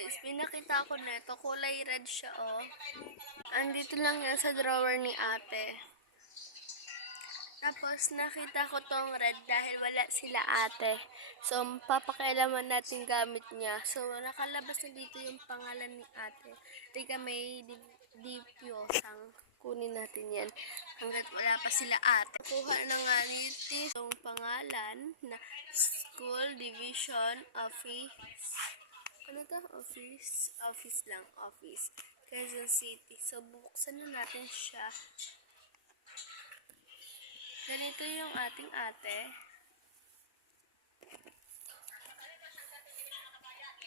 guys, pinakita ko na ito. Kulay red siya, oh. Andito lang yan sa drawer ni ate. Tapos, nakita ko tong red dahil wala sila ate. So, papakialaman natin gamit niya. So, nakalabas na dito yung pangalan ni ate. Tika may dipiosang. Kunin natin yan. Hanggat wala pa sila ate. Kuha na nga nito yung pangalan na School Division Office. Ano to? Office? Office lang. Office. Quezon City. So, buksan na natin siya. Ganito yung ating ate.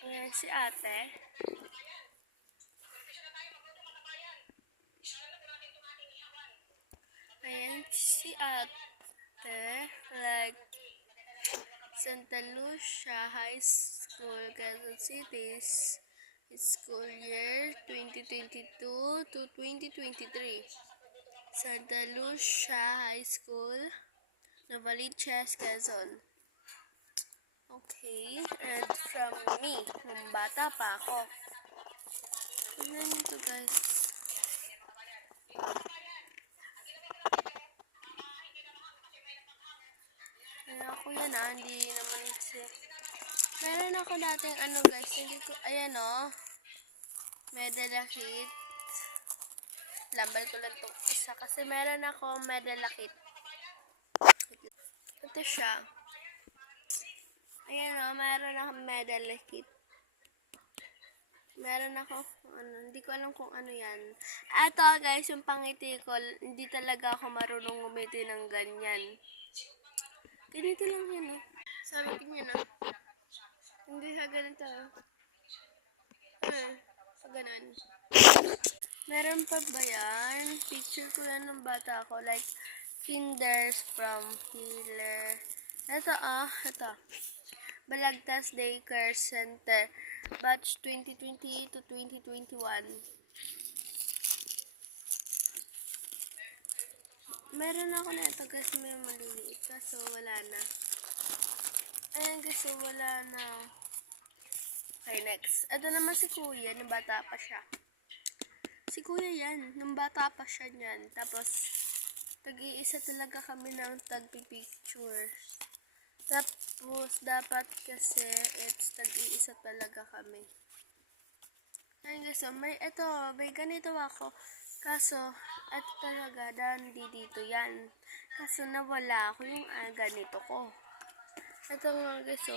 Ayan si ate. Ayan si ate. Like, Santa Lucia High School, Quezon City. School year 2022 to 2023. Santa Lucia High School, Novaliches, Quezon. Okay, and from me, nung bata pa ako. Tignan nyo to guys. Ayan ako yan hindi naman siya. Meron ako dating ano guys, hindi ko, ayan medal kit. Lambal ko lang itong isa kasi meron ako medal kit. Ito siya. Ayan meron ako medal kit. Meron ako, hindi ko alam kung ano yan. Ito guys, yung pangiti ko, hindi talaga ako marunong ngumiti ng ganyan. Ganito lang yan Sabi niya hindi siya ganito. Sa ganun. Meron pa ba yan? Picture ko lang ng bata ako. Like, kinders from Healer. Ito ito. Balagtas Daycare Center. Batch 2020 to 2021. Meron ako na ito guys, may maliliit. Kaso wala na. Ayan guys, wala na. Okay, next. Ito naman si kuya, nung bata pa siya. Si kuya yan, nung bata pa siya niyan. Tapos, tag-iisa talaga kami ng tagpi-pictures. Tapos, dapat kasi, tag-iisa talaga kami. Ayun guys, may ganito ako. Kaso, ito talaga, dito yan. Kaso, nawala ako yung ganito ko. Ito nga guys,